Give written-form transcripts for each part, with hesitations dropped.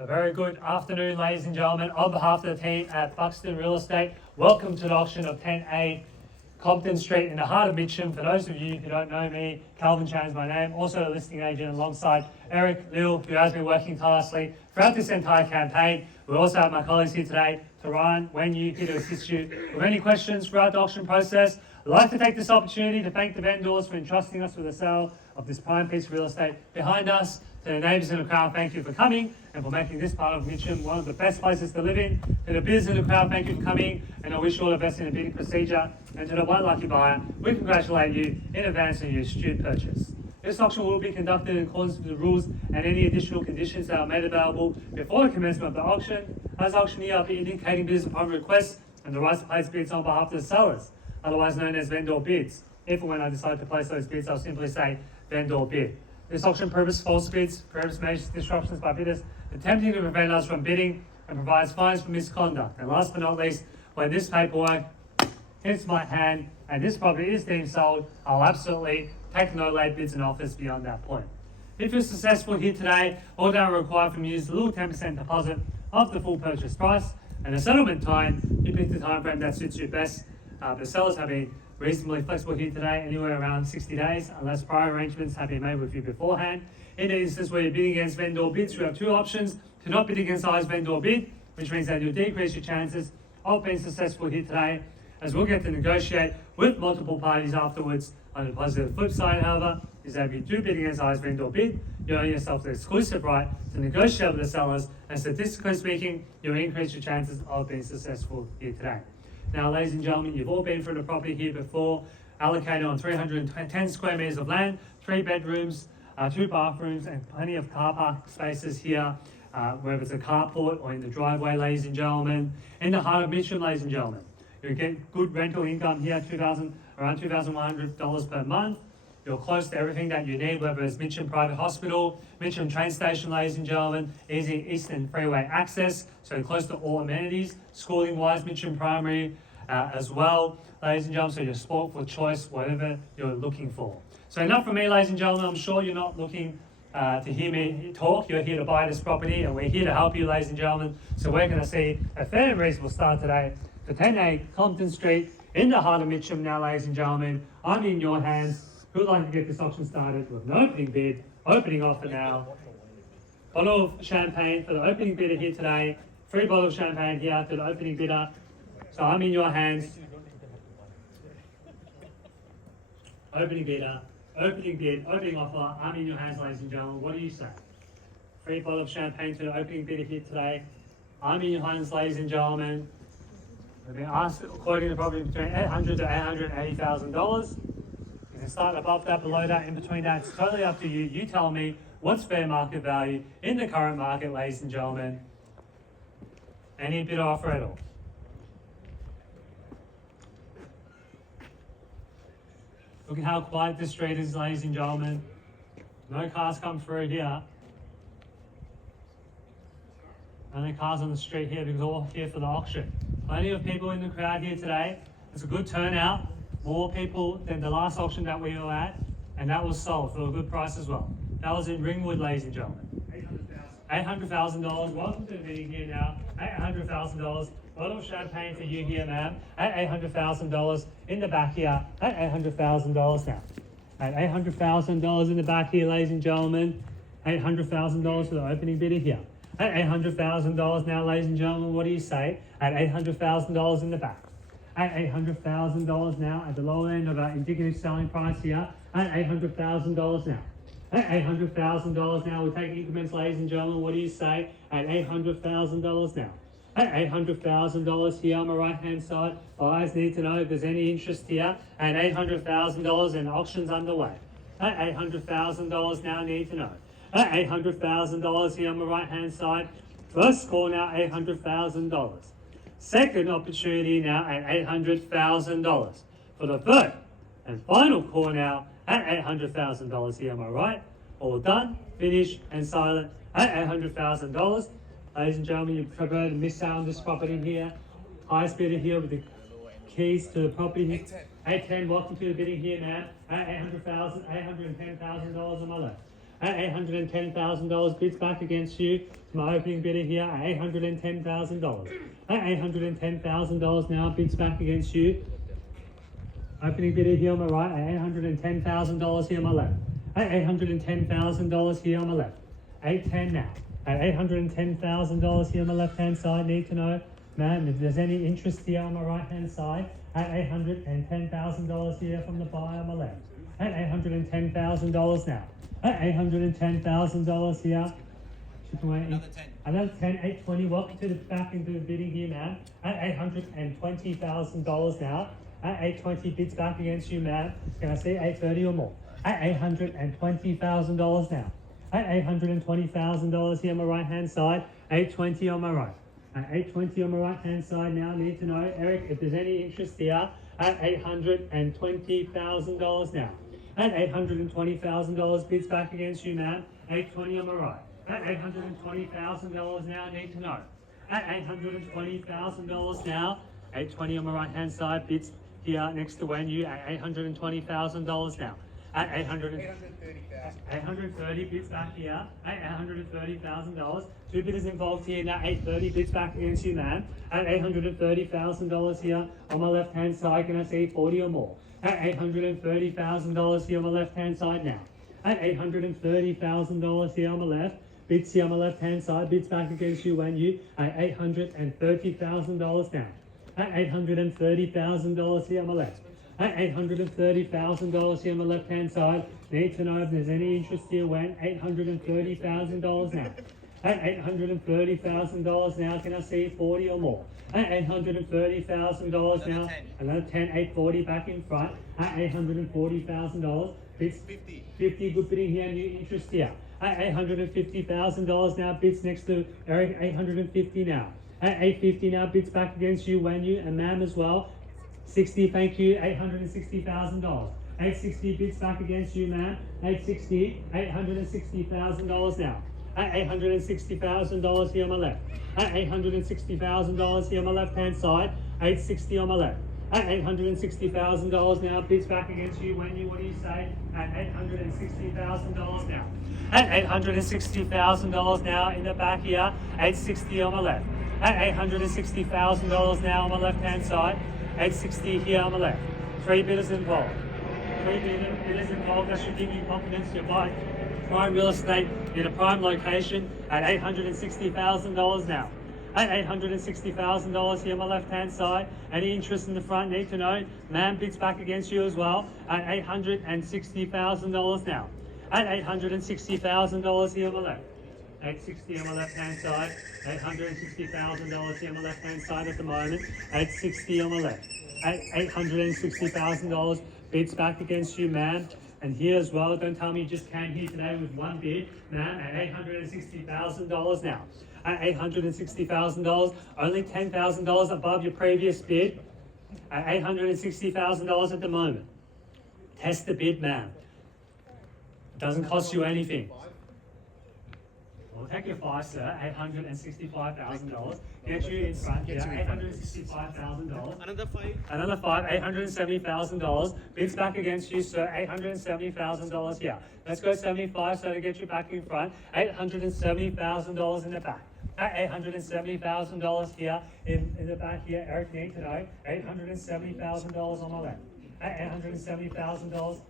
A very good afternoon, ladies and gentlemen. On behalf of the team at Buxton Real Estate, welcome to the auction of 10A Compton Street in the heart of Mitcham. For those of you who don't know me, Calvin Chan is my name, also a listing agent alongside Eric Liew, who has been working tirelessly throughout this entire campaign. We also have my colleagues here today, Taran, Wenyu, here to assist you with any questions throughout the auction process. I'd like to take this opportunity to thank the vendors for entrusting us with the sale of this prime piece of real estate behind us. To the neighbours in the crowd, thank you for coming and for making this part of Mitcham one of the best places to live in. To the bidders in the crowd, thank you for coming, and I wish you all the best in the bidding procedure. And to the one lucky buyer, we congratulate you in advance on your astute purchase. This auction will be conducted in accordance with the rules and any additional conditions that are made available before the commencement of the auction. As auctioneer, I'll be indicating bids upon request and the rights to place bids on behalf of the sellers, otherwise known as vendor bids. If and when I decide to place those bids, I'll simply say vendor bid. This auction prohibits false bids, prohibits major disruptions by bidders, attempting to prevent us from bidding, and provides fines for misconduct. And last but not least, when this paperwork hits my hand and this property is deemed sold, I'll absolutely take no late bids and offers beyond that point. If you're successful here today, all that are required from you is a little 10% deposit of the full purchase price, and the settlement time, you pick the time frame that suits you best. The sellers have been reasonably flexible here today, anywhere around 60 days, unless prior arrangements have been made with you beforehand. In the instance where you're bidding against vendor bids, you have two options: to not bid against the highest vendor bid, which means that you'll decrease your chances of being successful here today, as we'll get to negotiate with multiple parties afterwards. On the positive flip side, however, is that if you do bid against the highest vendor bid, you own yourself the exclusive right to negotiate with the sellers, and statistically speaking, you'll increase your chances of being successful here today. Now, ladies and gentlemen, you've all been through the property here before, allocated on 310 square metres of land, 3 bedrooms, 2 bathrooms, and plenty of car park spaces here, whether it's a carport or in the driveway, ladies and gentlemen. In the heart of Mitcham, ladies and gentlemen, you get good rental income here, around $2,100 per month. You're close to everything that you need, whether it's Mitcham Private Hospital, Mitcham train station, ladies and gentlemen, easy Eastern Freeway access, so close to all amenities. Schooling-wise, Mitcham Primary as well, ladies and gentlemen, so your sport for choice, whatever you're looking for. So enough from me, ladies and gentlemen. I'm sure you're not looking to hear me talk. You're here to buy this property, and we're here to help you, ladies and gentlemen. So we're going to see a fair and reasonable start today for 10A Compton Street in the heart of Mitcham now, ladies and gentlemen. I'm in your hands. Who'd like to get this auction started with an opening bid, opening offer now? Bottle of champagne for the opening bidder here today. 3 bottles of champagne here to the opening bidder. So I'm in your hands. Opening bidder, opening bid, opening offer. I'm in your hands, ladies and gentlemen. What do you say? 3 bottles of champagne to the opening bidder here today. I'm in your hands, ladies and gentlemen. We've been asked, quoting the property between $800,000 to $880,000. You can start above that, below that, in between that. It's totally up to you. You tell me what's fair market value in the current market, ladies and gentlemen. Any bid or offer at all. Look at how quiet this street is, ladies and gentlemen. No cars come through here. Only cars on the street here because we're all here for the auction. Plenty of people in the crowd here today. It's a good turnout. More people than the last auction that we were at, and that was sold for a good price as well. That was in Ringwood, ladies and gentlemen. $800,000. Welcome to the meeting here now. $800,000. Bottle of champagne for you here, ma'am. At $800,000 in the back here. At $800,000 now. At $800,000 in the back here, ladies and gentlemen. $800,000 for the opening bidder here. At $800,000 now, ladies and gentlemen. What do you say? At $800,000 in the back. At $800,000 now at the lower end of our indicative selling price here. At $800,000 now. At $800,000 now, we take increments, ladies and gentlemen. What do you say? At $800,000 now. At $800,000 here on the right-hand side. Buyers need to know if there's any interest here. At $800,000 and auctions underway. At $800,000 now, need to know. At $800,000 here on the right-hand side. First call now, $800,000. Second opportunity now at $800,000. For the third and final call now at $800,000 here, am I right? All done, finished, and silent at $800,000. Ladies and gentlemen, you prefer to miss out on this property here. Highest bidder here with the keys to the property. 810, welcome to the bidding here now at $810,000 on my left. at $810,000. Bids back against you. My opening bidder here at $810,000. At $810,000 now, bids back against you. Opening bidder here on my right at $810,000 here on my left. At $810,000 here on my left. 810 now. At $810,000 here on my left-hand side. Need to know, man, if there's any interest here on my right-hand side. At $810,000 here from the buyer on my left. At $810,000 now. At $810,000 here. Another 10, 820. Welcome to the back into the bidding here, man. At $820,000 now. At 820 bids back against you, man. Can I see 830 or more? At $820,000 now. At $820,000 here on my right hand side. 820 on my right. At 820 on my right hand side now. Need to know, Eric, if there's any interest here. At $820,000 now. At $820,000 bids back against you, man. 820 on my right. At $820,000 now. Need to know. At $820,000 now. 820 on my right hand side. Bids here next to when you at $820,000 now. At $830 bids back here. At $830,000. Two bidders involved here now. 830 bids back against you, man. At $830,000 here on my left hand side. Can I see 40 or more? At $830,000 here on my left hand side now. At $830,000 here on my left. Bids here on my left hand side. Bids back against you when you at $830,000 now. At $830,000 here on my left. At $830,000 here on my left hand side. Need to know if there's any interest here when $830,000 now. At $830,000 now, can I see 40 or more? At $830,000 now, another 10, 840 back in front. At $840,000, bids 50, good bidding here, new interest here. At $850,000 now, bids next to Eric, 850 now. At $850 now, bids back against you, when you and Mam as well. 60, thank you, $860,000. 860 bids back against you, man. 860, $860,000 now. At $860,000 here on my left. At $860,000 here on my left hand side. 860 on my left. At $860,000 now, bids back against you, when you, what do you say? At $860,000 now. At $860,000 now in the back here. 860 on my left. At $860,000 now on my left hand side. 860 here on the left. Three bidders involved. Three bidders involved. That should give you confidence to buy prime real estate in a prime location at $860,000 now. At $860,000 here on my left hand side. Any interest in the front, need to know. Man bids back against you as well at $860,000 now. At $860,000 here on my left. 860 on my left hand side. $860,000 here on my left hand side at the moment. 860 on my left. At $860,000 bids back against you, man. And here as well, don't tell me you just came here today with one bid, man, at $860,000 now. At $860,000, only $10,000 above your previous bid. At $860,000 at the moment. Test the bid, man. It doesn't cost you anything. We'll take your 5, sir, $865,000. Get you in front here, $865,000. Another 5, $870,000. Bids back against you, sir, $870,000 here. Let's go 75, so to get you back in front, $870,000 in the back. At $870,000 here in the back here, Eric, need to know, $870,000 on my left. At $870,000.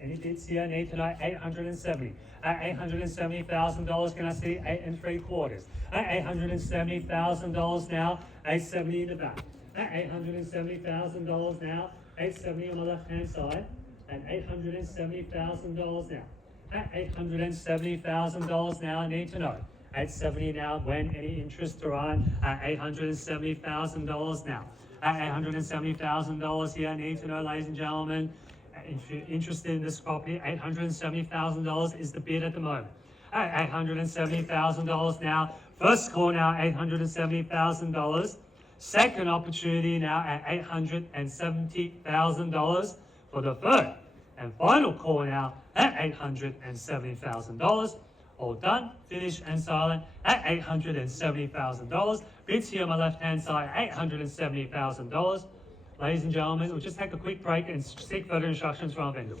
Any bids here, need to know, 870. At $870,000, can I see 8 3/4? At $870,000 now, 870 in the back. At $870,000 now, 870 on my left hand side, and $870,000 now. At $870,000 now, I need to know. 870 now, when any interest to run at $870,000 now. At $870,000 here, I need to know, ladies and gentlemen. If you're interested in this property, $870,000 is the bid at the moment. At $870,000 now. First call now, $870,000. Second opportunity now at $870,000 for the third. And final call now at $870,000. All done, finished and silent at $870,000. Bids here on my left hand side, $870,000. Ladies and gentlemen, we'll just take a quick break and seek further instructions from our vendor.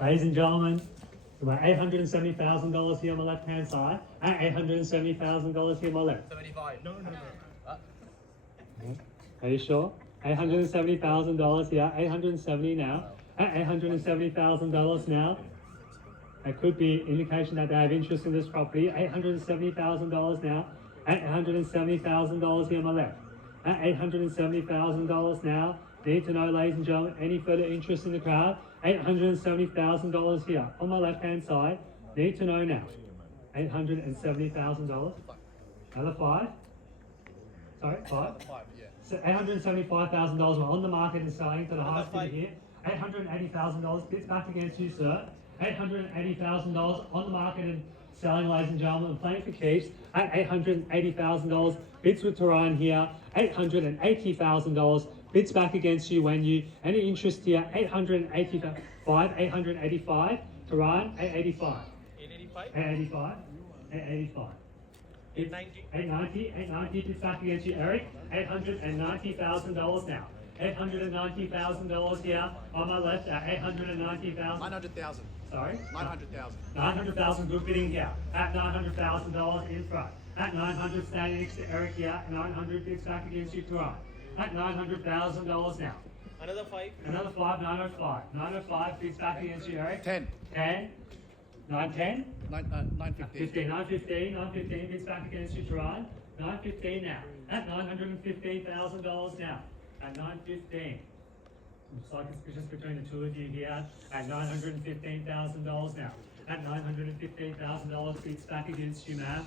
Ladies and gentlemen, about $870,000 here on my left-hand side, and $870,000 here on my left. 75. No. Are you sure? $870,000 here, 870 now, at $870,000 now. That could be indication that they have interest in this property. $870,000 now, at $870,000 here on my left. At $870,000 now. Need to know, ladies and gentlemen, any further interest in the crowd? $870,000 here on my left-hand side. Need to know now. $870,000. Another five. Sorry, five. So $875,000 on the market and selling to the highest bidder here. $880,000 bids back against you, sir. $880,000 on the market and selling, ladies and gentlemen, and playing for keeps at $880,000. Bids with Ryan here. $880,000 bids back against you when you any interest here. $885 to Ryan. $885. $885. $885. $890 bids back against you, Eric. $890,000 now. $890,000 here on my left at $890,000. 900,000. Sorry? 900,000. 900,000 good bidding here at $900,000 in front. At 900 standing next to Eric here at 900 bids back against you, Karan. At $900,000 now. Another 5. Another 5, 905. 905 bids back against you, Eric. 10. 10. 910. 915. 915 bids back against you, Karan. 915 now. At $915,000 now. At 915. Looks like it's just between the two of you here at $915,000 now. At $915,000 bids back against you, ma'am.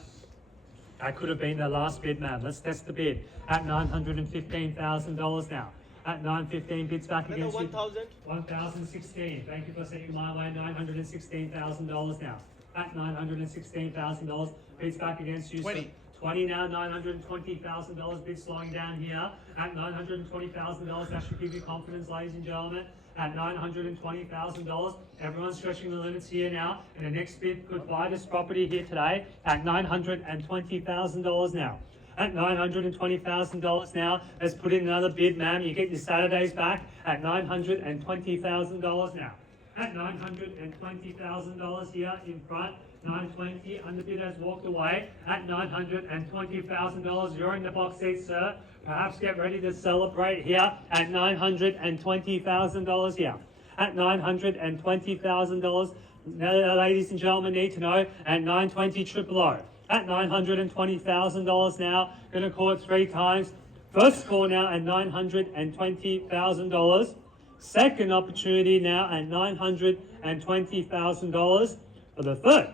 That could have been the last bid, ma'am. Let's test the bid. At $915,000 now. At 915 bids back Another against you. 1,000. 1,016. Thank you for sending my way. $916,000 now. At $916,000 bids back against you. 20. 20 now, $920,000 bid slowing down here at $920,000. That should give you confidence, ladies and gentlemen. At $920,000, everyone's stretching the limits here now. And the next bid could buy this property here today at $920,000 now. At $920,000 now, let's put in another bid, ma'am. You get your Saturdays back at $920,000 now. At $920,000 here in front. 920, underbid has walked away at $920,000. You're in the box seat, sir. Perhaps get ready to celebrate here at $920,000 here. At $920,000. Now, ladies and gentlemen, need to know at $920 triple O. At $920,000 now. Going to call it 3 times. First call now at $920,000. Second opportunity now at $920,000 for the third.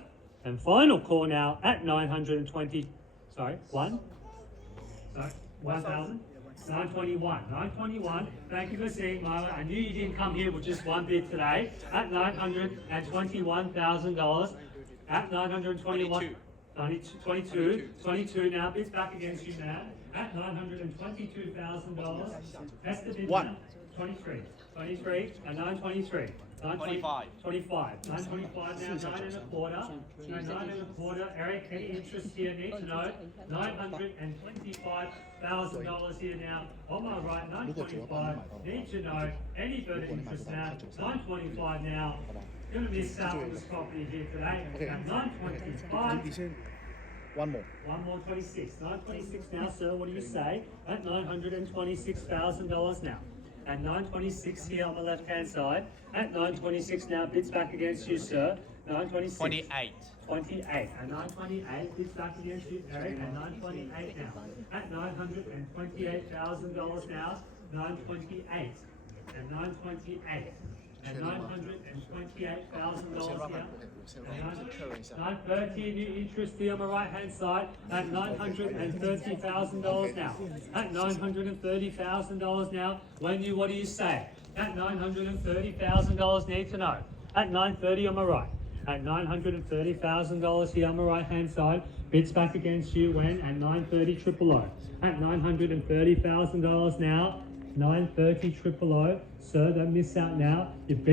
And final call now at 920, sorry, 1,000, 921, 921. Thank you for seeing Marla. I knew you didn't come here with just one bid today. At $921,000, at 921, 22 now. Bids back against you now. At $922,000. Test the bid now. 23 and 923. 25. 925 now, 9.25. Eric, any interest here? Need to know. $925,000 here now. On my right, 925. Need to know. Any further interest now? 925 now. Going to miss out on this property here today. At 925. One more. 26. 926 now, sir. What do you say? At $926,000 now. At 926 here on the left-hand side. At 926 now, bids back against you, sir. 926. 28. 28. At 928, bids back against you, Eric. At 928 now. At $928,000 now. 928. At 928. At $928,000 here. 930 new interest here on the right hand side at $930,000 now. At $930,000 now. What do you say? At $930,000 need to know. At 930 on my right. At $930,000 here on the right hand side. Bids back against you when at 930 triple O. At $930,000 now. 930 triple O. Sir, don't miss out now. You've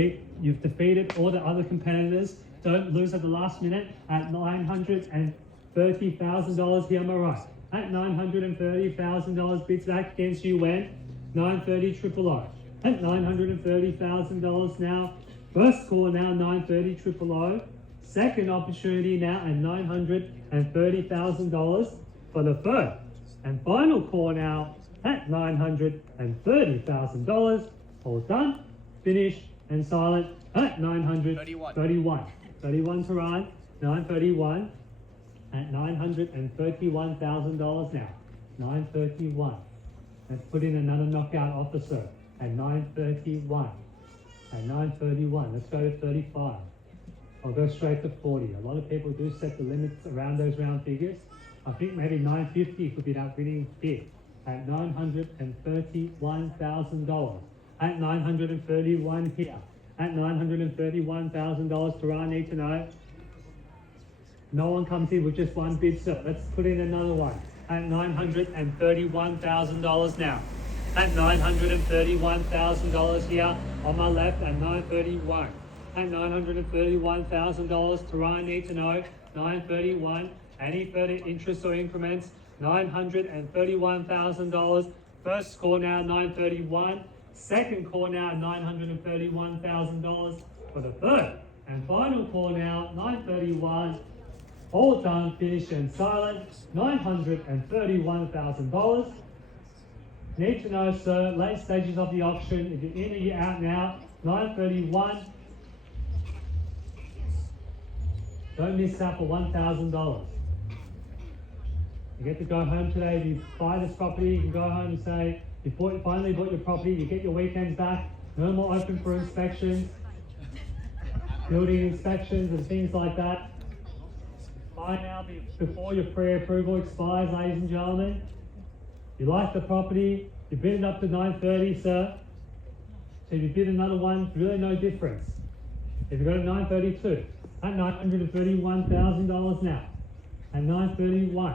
defeated all the other competitors. Don't lose at the last minute at $930,000 here on my right. At $930,000 bids back against you when 930 triple O. At $930,000 now. First call now, 930 triple O. Second opportunity now at $930,000 for the third. And final call now at $930,000. All done, finished, and silent at 931. 31 to run, 931 at $931,000 now. 931. Let's put in another knockout officer at 931. At 931, let's go to 35. I'll go straight to 40. A lot of people do set the limits around those round figures. I think maybe 950 could be that winning bid at $931,000. At 931 here. At $931,000 to I need to know. No one comes in with just one bid, sir. Let's put in another one. At $931,000 now. At $931,000 here on my left at 931. At $931,000 to I need to know. 931. Any further interest or increments? $931,000. First score now 931. Second call now $931,000 for the third. And final call now 931. All done, finished and silent. $931,000. Need to know, sir, late stages of the auction. If you're in or you're out now, 931. Don't miss out for $1,000. You get to go home today. If you buy this property, you can go home and say, you finally bought your property, you get your weekends back, no more open for inspections, building inspections and things like that. Buy now before your pre-approval expires, ladies and gentlemen. You like the property, you bid it up to 930, sir. So if you bid another one, really no difference. If you go to 932, at $931,000 now, at 931.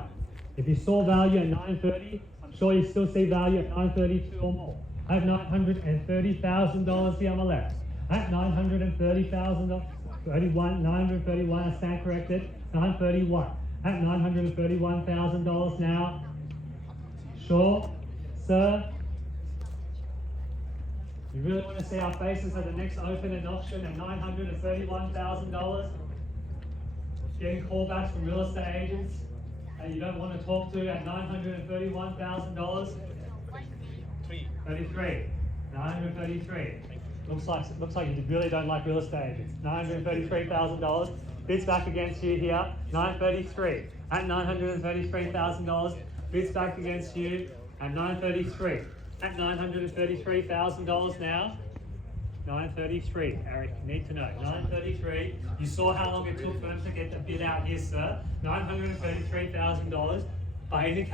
If you saw value at 930, I'm sure you still see value at 932 or more. I have $930,000 here on the left. At $930,000, 931, I stand corrected, 931. At $931,000 now. Sure, sir? You really want to see our faces at the next open and auction at $931,000? Getting callbacks from real estate agents that you don't want to talk to at $931,000? 33. 933. Looks like you really don't like real estate agents. $933,000. Bids back against you here. 933. At $933,000. Bids back against you at 933. At $933,000 now. 933, Eric, you need to know. 933. You saw how long it took for them to get the bid out here, sir. $933,000. By any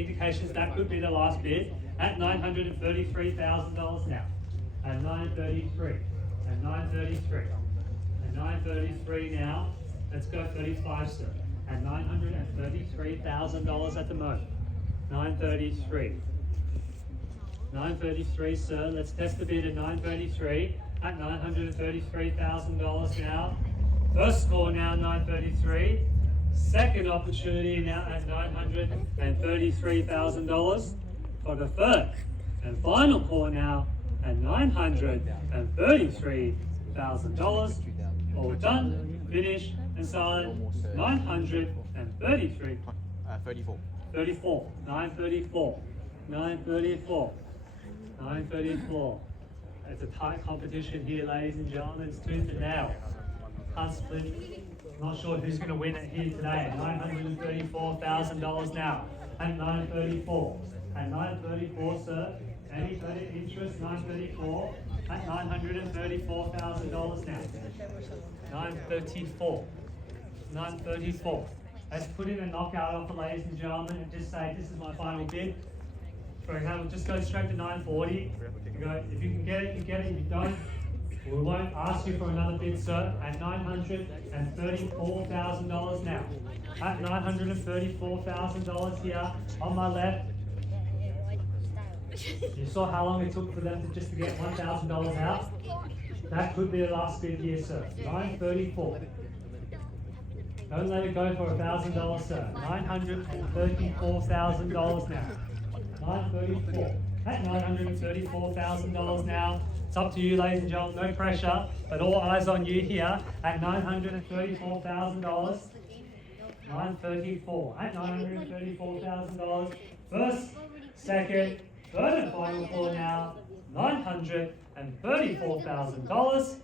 indications, that could be the last bid. At $933,000 now. At 933. At 933. At 933 now. Let's go 35, sir. At $933,000 at the moment. 933. 933, sir. Let's test the bid at 933. At $933,000 now. First score now 933. Second opportunity now at $933,000 for the third. And final call now at $933,000. All done, finished, and silent. 933. 34. 34. 934. 934. 934. It's a tight competition here, ladies and gentlemen. It's tooth and nail. Can't split. Not sure who's going to win it here today. $934,000 now. At 934. At 934, sir. Any further interest? 934. At $934,000 now. 934. 934. Let's put in a knockout offer, ladies and gentlemen, and just say this is my final bid. For example, just go straight to 940. You go, if you can get it, you get it. If you don't, we won't ask you for another bid, sir. At $934,000 now. At $934,000 here on my left. You saw how long it took for them to get $1,000 out. That could be the last bid here, sir. 934. Don't let it go for $1,000, sir. $934,000 now. 934. at $934,000 now. It's up to you, ladies and gentlemen, no pressure, but all eyes on you here at $934,000. 934 at $934,000. First, second, third and final call now, $934,000.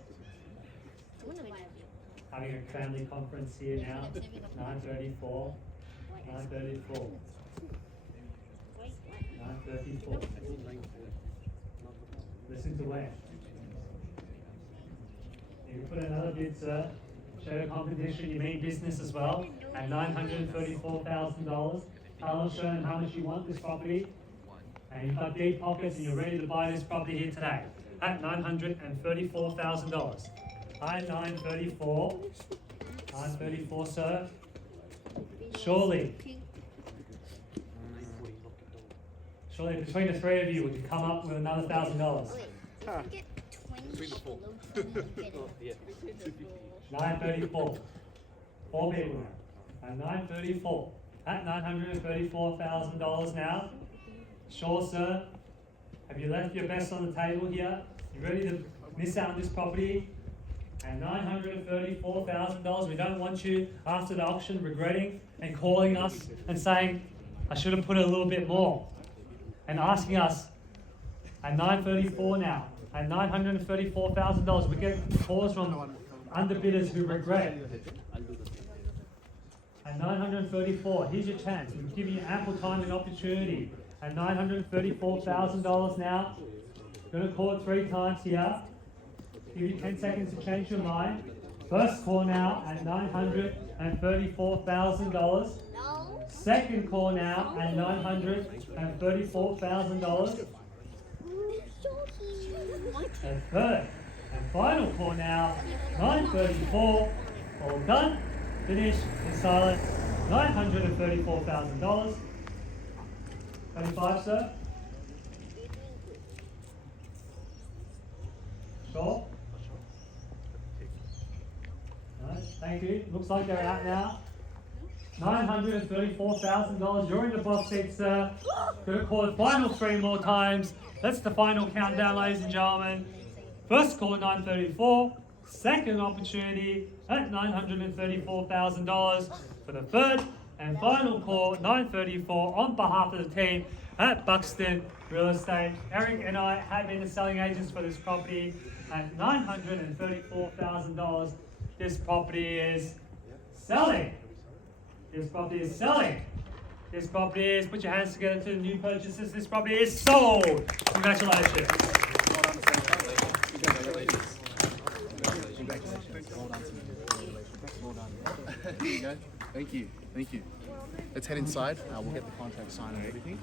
Having a family conference here now, 934, 934, 934. Listen to where. You can put another bid, sir. Show your competition, you mean business as well, at $934,000. Tell them how much you want this property. And you've got deep pockets and you're ready to buy this property here today at $934,000. Hi, 934. 934, sir. Surely between the three of you, we could come up with another $1,000. 934. Four people now. And 934. At $934,000 now. Sure, sir. Have you left your best on the table here? You ready to miss out on this property? And $934,000. We don't want you after the auction regretting and calling us and saying, I should have put a little bit more. And asking us at 934 now, at $934,000. We get calls from underbidders who regret. At 934, here's your chance. We've given you ample time and opportunity. At $934,000 now. Going to call it 3 times here. Give you 10 seconds to change your mind. First call now at $934,000. Second call now at $934,000. And third and final call now, 934. All done, finished, and silent. $934,000. 25, sir. Sure. Alright, thank you. Looks like they're out now. $934,000. You're in the box seat, sir. Gonna call it final 3 more times. That's the final countdown, ladies and gentlemen. First call 934. Second opportunity at $934,000 for the third and final call 934 on behalf of the team at Buxton Real Estate. Eric and I have been the selling agents for this property at $934,000. This property is selling. This property is selling. This property is, put your hands together to the new purchasers. This property is sold. Congratulations. There you go. Thank you. Thank you. Let's head inside. We'll get the contract signed and everything.